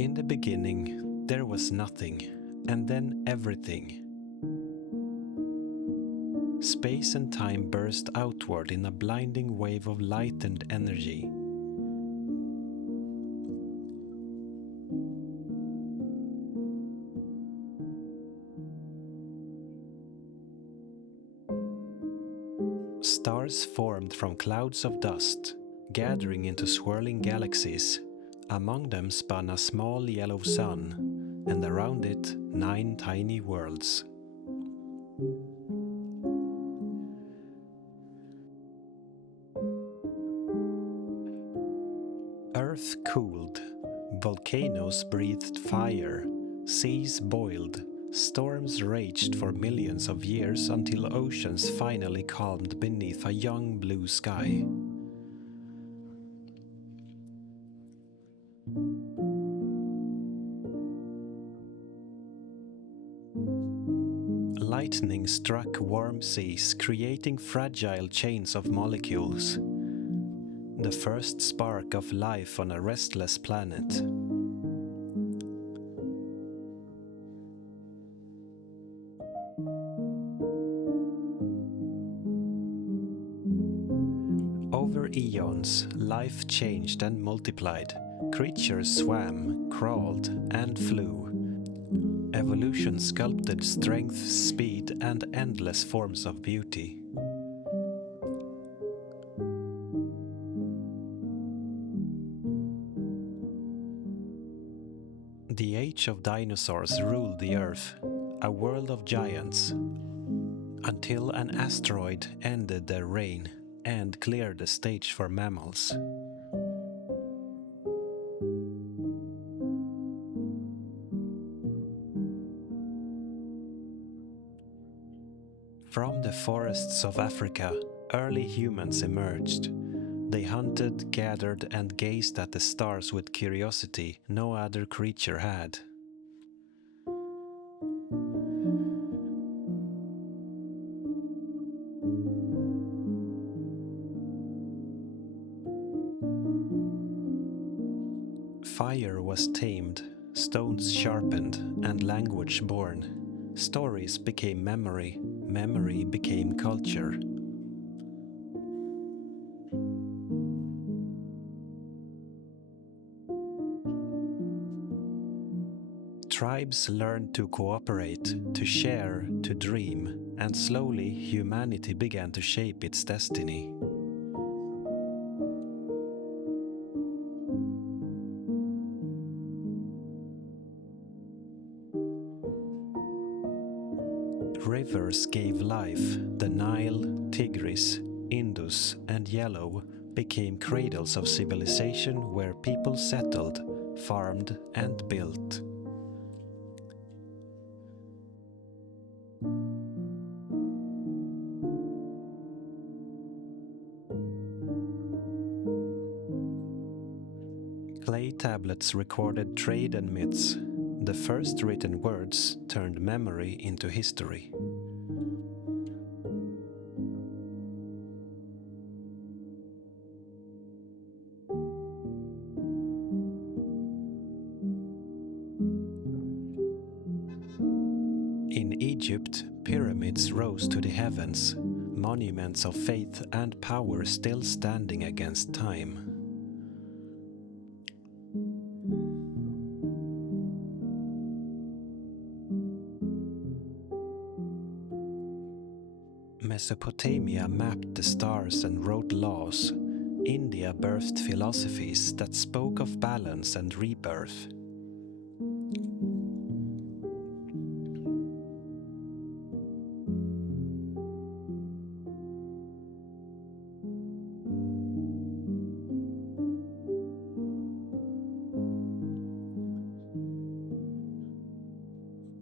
In the beginning, there was nothing, and then everything. Space and time burst outward in a blinding wave of light and energy. Stars formed from clouds of dust, gathering into swirling galaxies. Among them spun a small yellow sun, and around it 9 tiny worlds. Earth cooled, volcanoes breathed fire, seas boiled, storms raged for millions of years until oceans finally calmed beneath a young blue sky. Lightning struck warm seas, creating fragile chains of molecules. The first spark of life on a restless planet. Over eons, life changed and multiplied. Creatures swam, crawled, and flew. Evolution sculpted strength, speed, and endless forms of beauty. The age of dinosaurs ruled the Earth, a world of giants, until an asteroid ended their reign and cleared the stage for mammals. From the forests of Africa, early humans emerged. They hunted, gathered, and gazed at the stars with curiosity no other creature had. Fire was tamed, stones sharpened, and language born. Stories became memory, memory became culture. Tribes learned to cooperate, to share, to dream, and slowly humanity began to shape its destiny. Rivers gave life. The Nile, Tigris, Indus, and Yellow became cradles of civilization where people settled, farmed, and built. Clay tablets recorded trade and myths. The first written words turned memory into history. In Egypt, pyramids rose to the heavens, monuments of faith and power still standing against time. Mesopotamia mapped the stars and wrote laws. India birthed philosophies that spoke of balance and rebirth.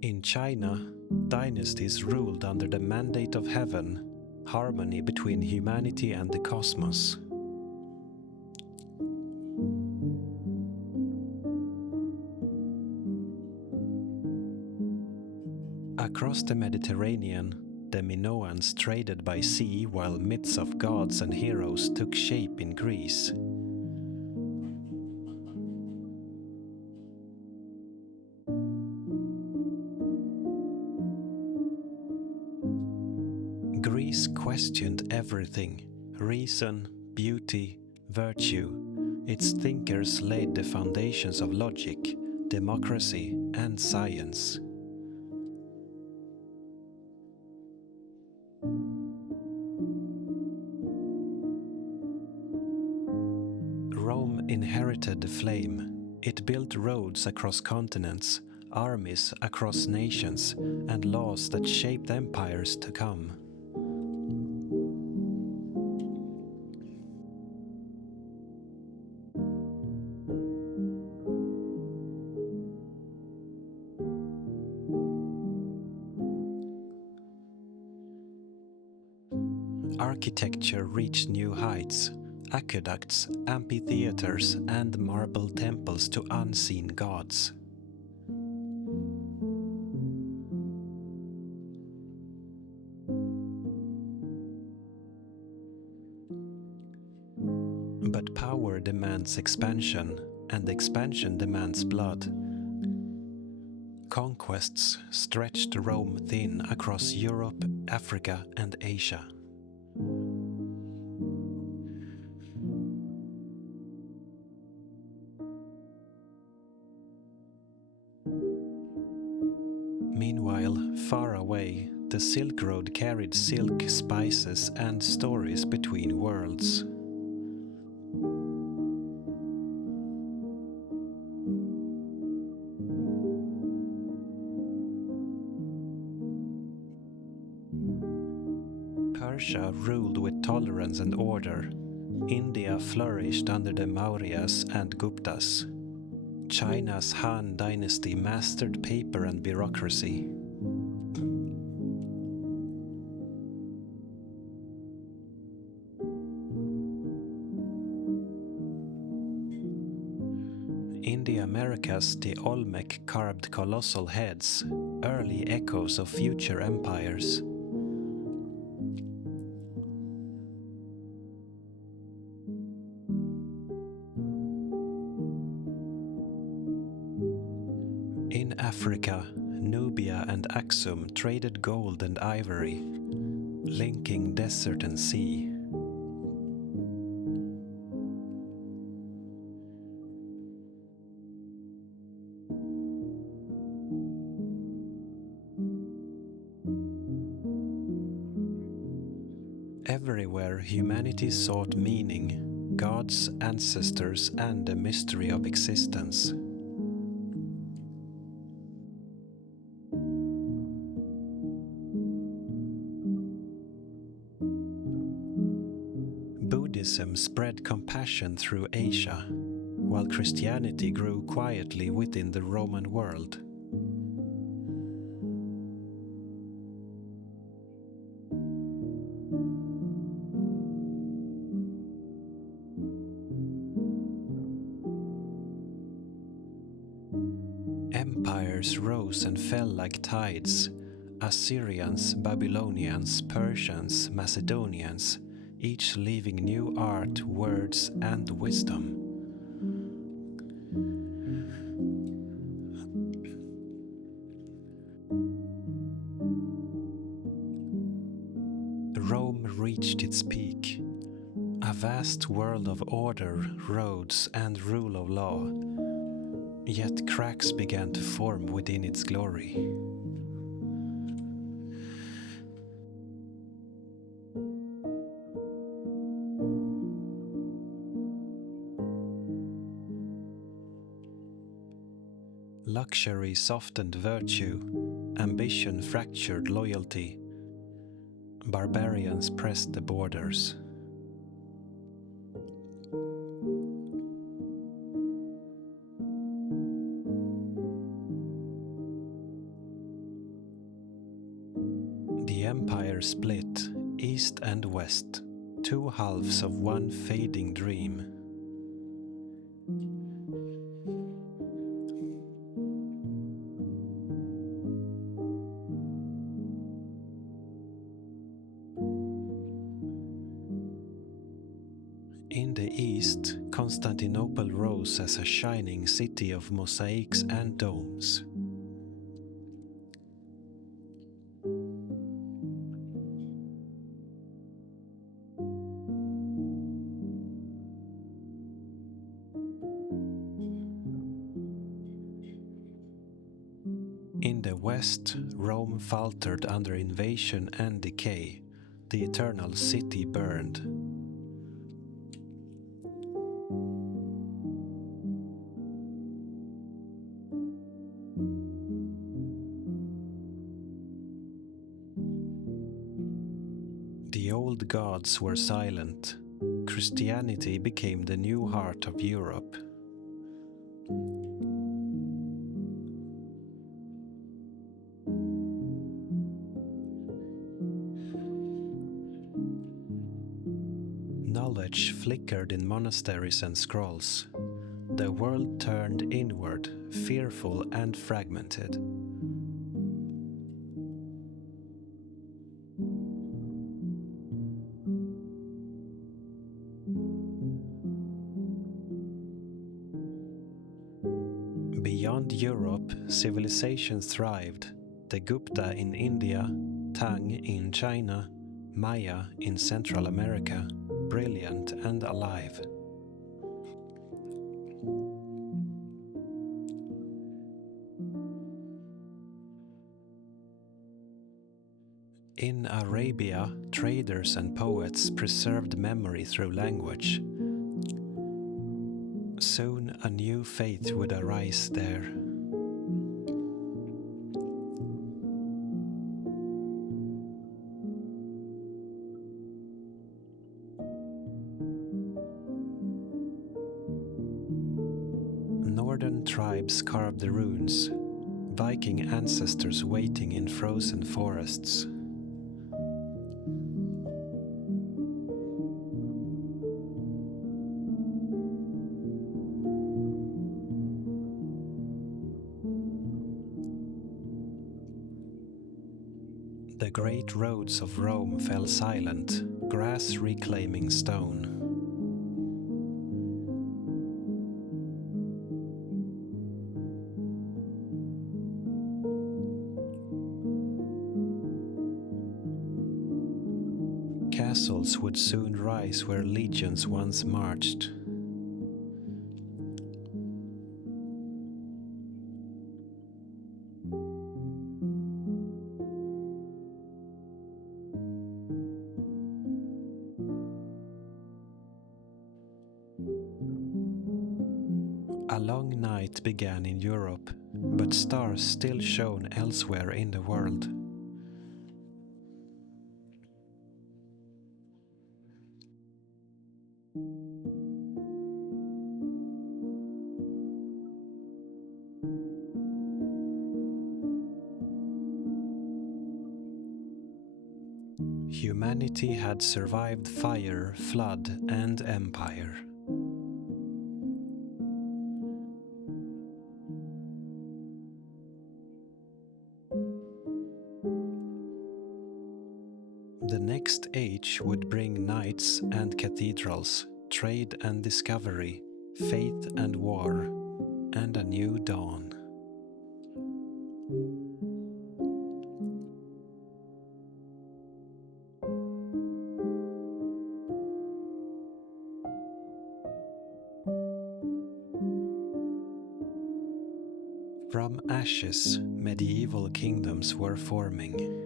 In China, dynasties ruled under the mandate of heaven, harmony between humanity and the cosmos. Across the Mediterranean, the Minoans traded by sea while myths of gods and heroes took shape in Greece. Greece questioned everything: reason, beauty, virtue. Its thinkers laid the foundations of logic, democracy, and science. Rome inherited the flame. It built roads across continents, armies across nations, and laws that shaped empires to come. Architecture reached new heights: aqueducts, amphitheaters, and marble temples to unseen gods. But power demands expansion, and expansion demands blood. Conquests stretched Rome thin across Europe, Africa, and Asia. Meanwhile, far away, the Silk Road carried silk, spices, and stories between worlds. Persia ruled with tolerance and order. India flourished under the Mauryas and Guptas. China's Han dynasty mastered paper and bureaucracy. In the Americas, the Olmec carved colossal heads, early echoes of future empires. In Africa, Nubia and Aksum traded gold and ivory, linking desert and sea. Everywhere humanity sought meaning, gods, ancestors, and the mystery of existence. Buddhism spread compassion through Asia, while Christianity grew quietly within the Roman world. Empires rose and fell like tides: Assyrians, Babylonians, Persians, Macedonians, each leaving new art, words, and wisdom. Rome reached its peak, a vast world of order, roads, and rule of law. Yet cracks began to form within its glory. Luxury softened virtue, ambition fractured loyalty. Barbarians pressed the borders. The empire split, east and west, two halves of one fading dream. In the east, Constantinople rose as a shining city of mosaics and domes. In the west, Rome faltered under invasion and decay. The eternal city burned. The old gods were silent. Christianity became the new heart of Europe. Knowledge flickered in monasteries and scrolls. The world turned inward, fearful and fragmented. Beyond Europe, civilization thrived. The Gupta in India, Tang in China, Maya in Central America, brilliant and alive. In Arabia, traders and poets preserved memory through language. Soon a new faith would arise there. Northern tribes carved the runes, Viking ancestors waiting in frozen forests. The great roads of Rome fell silent, grass reclaiming stone. Castles would soon rise where legions once marched. A long night began in Europe, but stars still shone elsewhere in the world. Humanity had survived fire, flood, and empire. The next age would bring knights and cathedrals, trade and discovery, faith and war, and a new dawn. From ashes, medieval kingdoms were forming.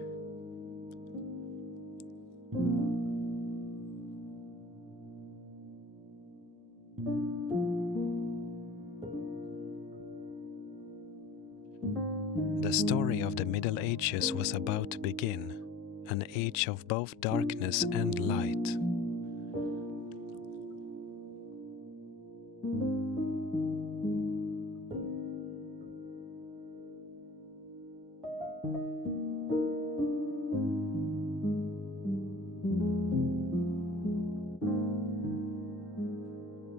The story of the Middle Ages was about to begin, an age of both darkness and light.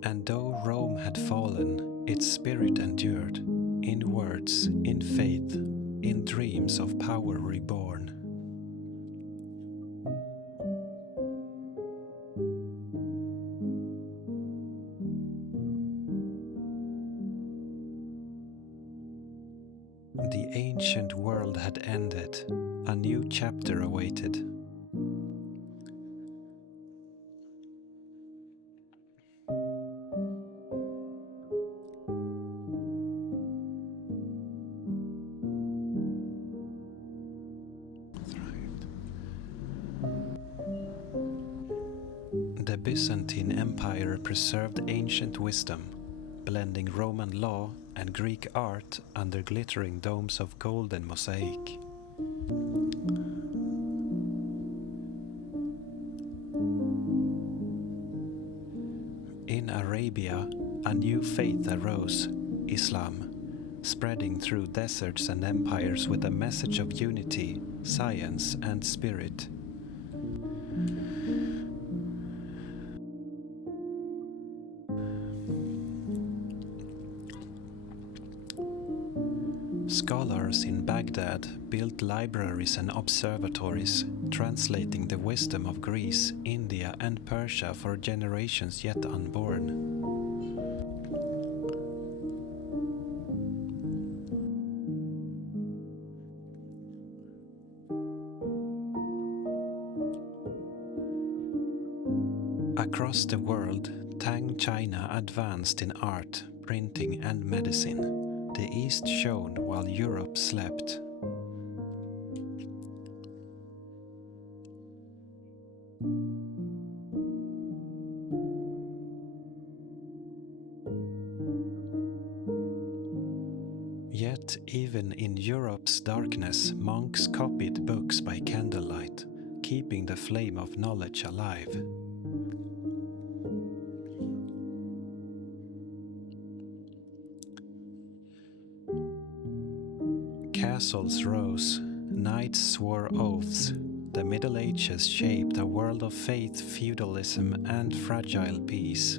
And though Rome had fallen, its spirit endured, in words, in faith, in dreams of power reborn. The ancient world had ended, a new chapter awaited. Byzantine Empire preserved ancient wisdom, blending Roman law and Greek art under glittering domes of golden mosaic. In Arabia, a new faith arose, Islam, spreading through deserts and empires with a message of unity, science, and spirit. Scholars in Baghdad built libraries and observatories, translating the wisdom of Greece, India, and Persia for generations yet unborn. Across the world, Tang China advanced in art, printing, and medicine. The East shone while Europe slept. Yet, even in Europe's darkness, monks copied books by candlelight, keeping the flame of knowledge alive. Castles rose, knights swore oaths. The Middle Ages shaped a world of faith, feudalism, and fragile peace.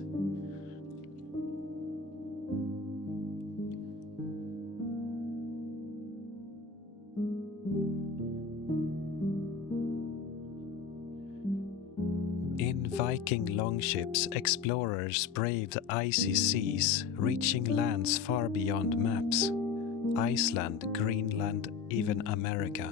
In Viking longships, explorers braved icy seas, reaching lands far beyond maps. Iceland, Greenland, even America.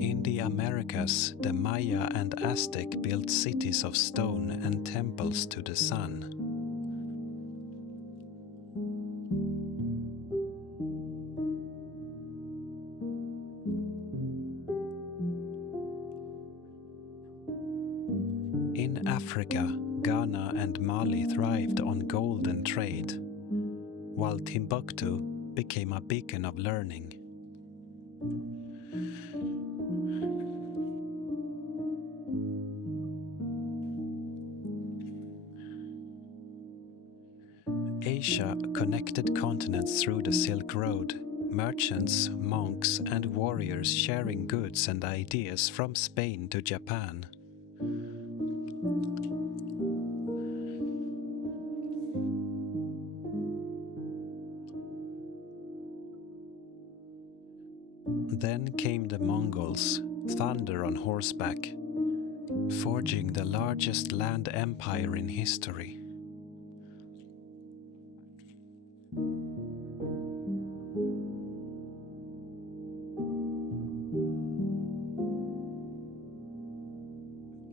In the Americas, the Maya and Aztec built cities of stone and temples to the sun. In Africa, Ghana and Mali thrived on gold and trade, while Timbuktu became a beacon of learning. Asia connected continents through the Silk Road, merchants, monks, and warriors sharing goods and ideas from Spain to Japan. Then came the Mongols, thunder on horseback, forging the largest land empire in history.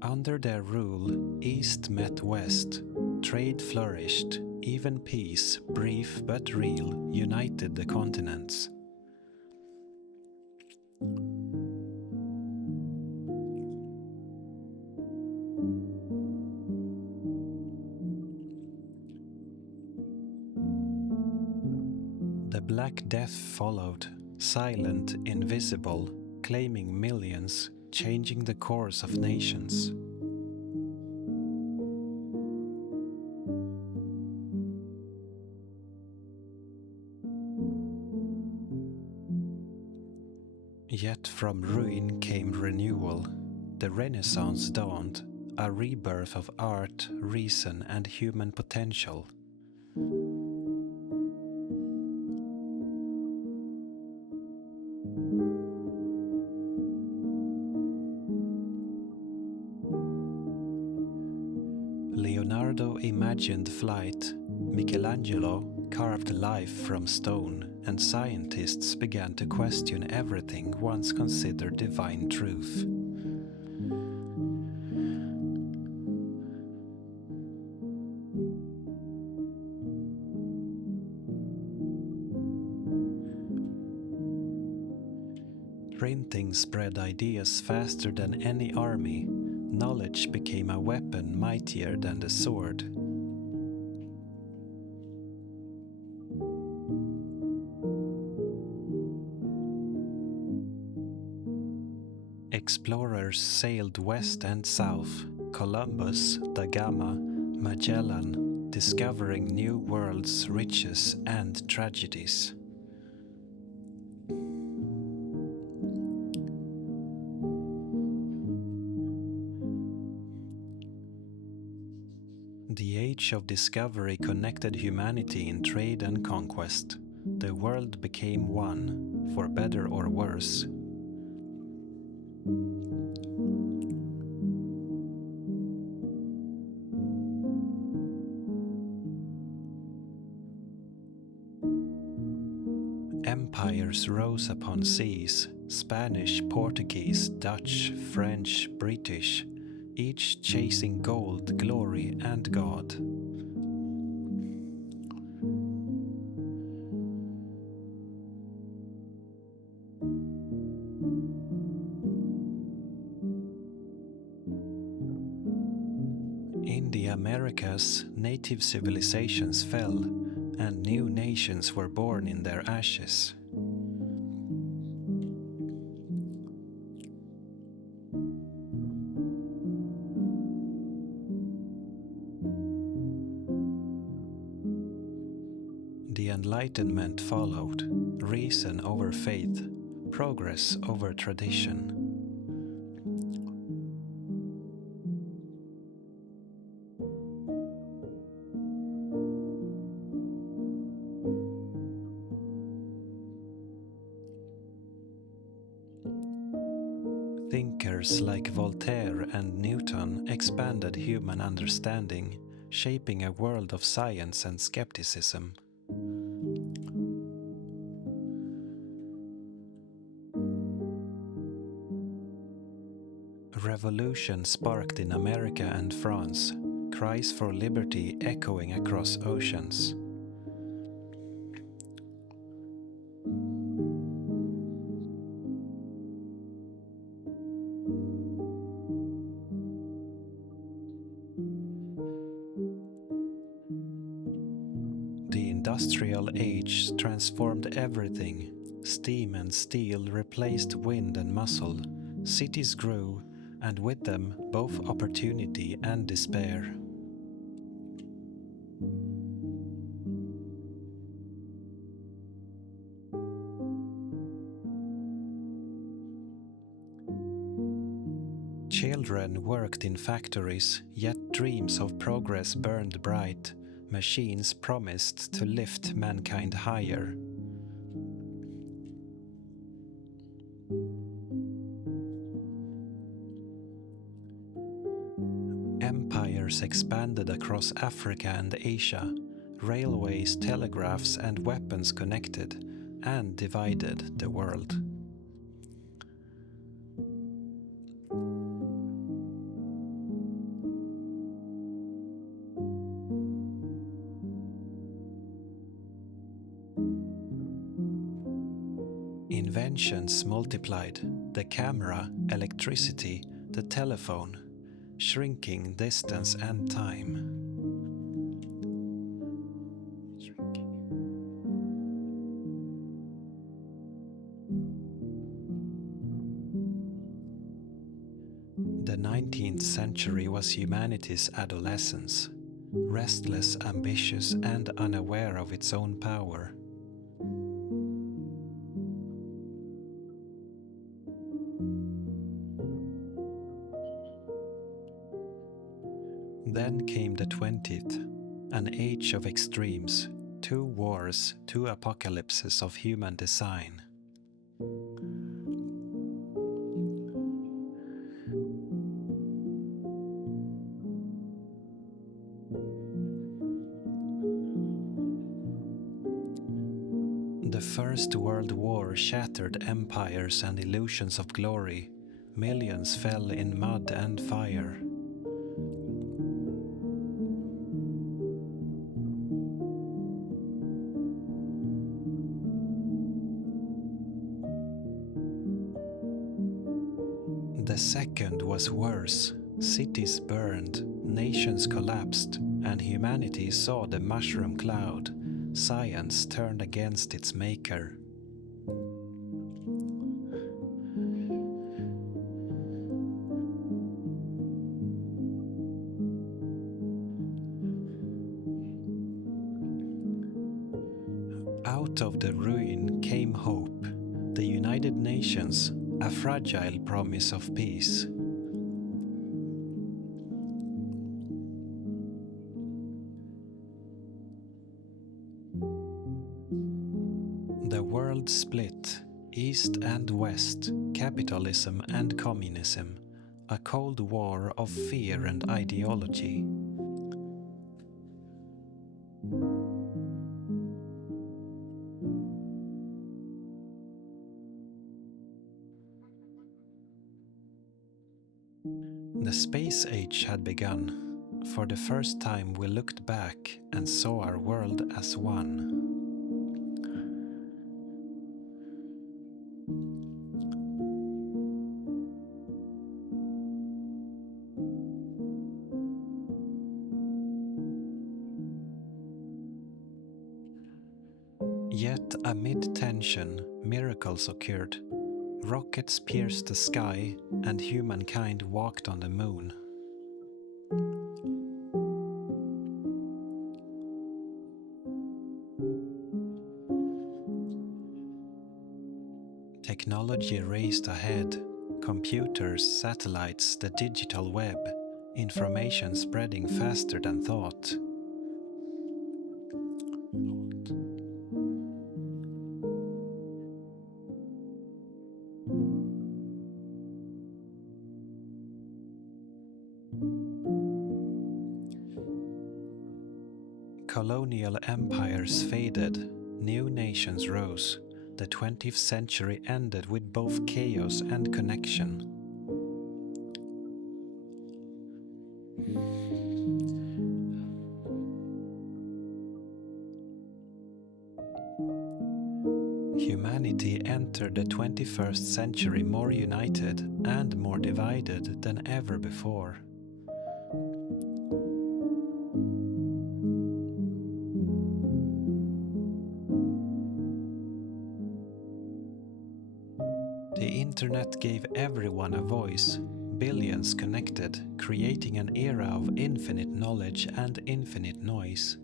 Under their rule, East met West, trade flourished, even peace, brief but real, united the continents. The Black Death followed, silent, invisible, claiming millions, changing the course of nations. Yet from ruin came renewal. The Renaissance dawned, a rebirth of art, reason, and human potential. Leonardo imagined flight, Michelangelo carved life from stone, and scientists began to question everything once considered divine truth. Printing spread ideas faster than any army. Knowledge became a weapon mightier than the sword. Explorers sailed west and south, Columbus, da Gama, Magellan, discovering new worlds, riches and tragedies. The age of discovery connected humanity in trade and conquest. The world became one, for better or worse. Empires rose upon seas, Spanish, Portuguese, Dutch, French, British, each chasing gold, glory, and God. In the Americas, native civilizations fell, and new nations were born in their ashes. The Enlightenment followed, reason over faith, progress over tradition. Thinkers like Voltaire and Newton expanded human understanding, shaping a world of science and skepticism. Revolution sparked in America and France, cries for liberty echoing across oceans. The industrial age transformed everything. Steam and steel replaced wind and muscle. Cities grew, and with them both opportunity and despair. Children worked in factories, yet dreams of progress burned bright. Machines promised to lift mankind higher. Empires expanded across Africa and Asia. Railways, telegraphs, and weapons connected and divided the world. Inventions multiplied: the camera, electricity, the telephone, shrinking distance and time. The 19th century was humanity's adolescence, restless, ambitious, and unaware of its own power. Then came the 20th, an age of extremes, 2 wars, 2 apocalypses of human design. The First World War shattered empires and illusions of glory. Millions fell in mud and fire. The second was worse. Cities burned, nations collapsed, and humanity saw the mushroom cloud. Science turned against its maker. Out of the ruin came hope, the United Nations, a fragile promise of peace. The world split, East and West, capitalism and communism, a cold war of fear and ideology. The space age had begun. For the first time we looked back and saw our world as one. Yet amid tension, miracles occurred. Rockets pierced the sky and humankind walked on the moon. Technology raced ahead. Computers, satellites, the digital web, information spreading faster than thought. Colonial empires faded, new nations rose. The 20th century ended with both chaos and connection. Humanity entered the 21st century more united and more divided than ever before. The internet gave everyone a voice, billions connected, creating an era of infinite knowledge and infinite noise.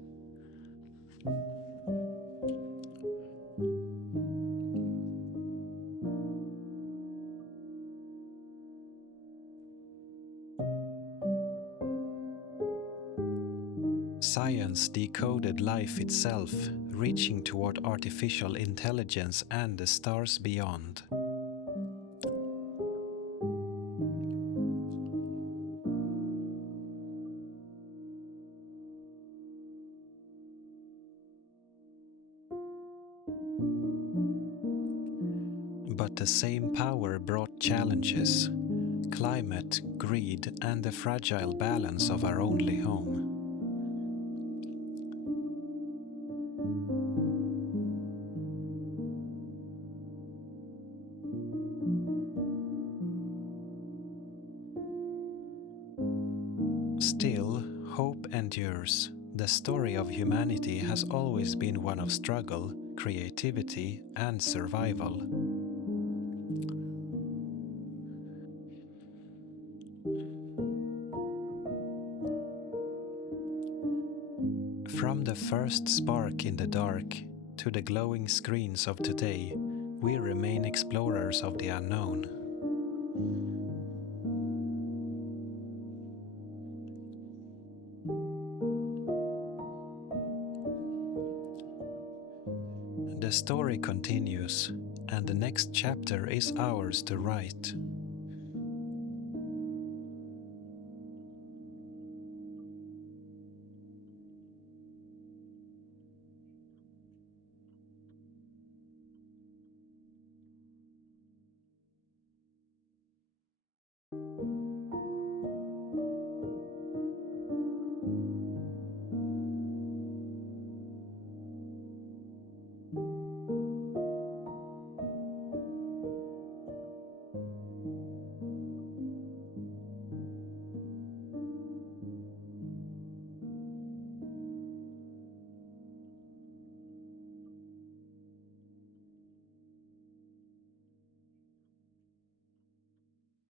Science decoded life itself, reaching toward artificial intelligence and the stars beyond. But the same power brought challenges: climate, greed, and the fragile balance of our only home. Still, hope endures. The story of humanity has always been one of struggle, creativity, and survival. From the first spark in the dark to the glowing screens of today, we remain explorers of the unknown. The story continues, and the next chapter is ours to write.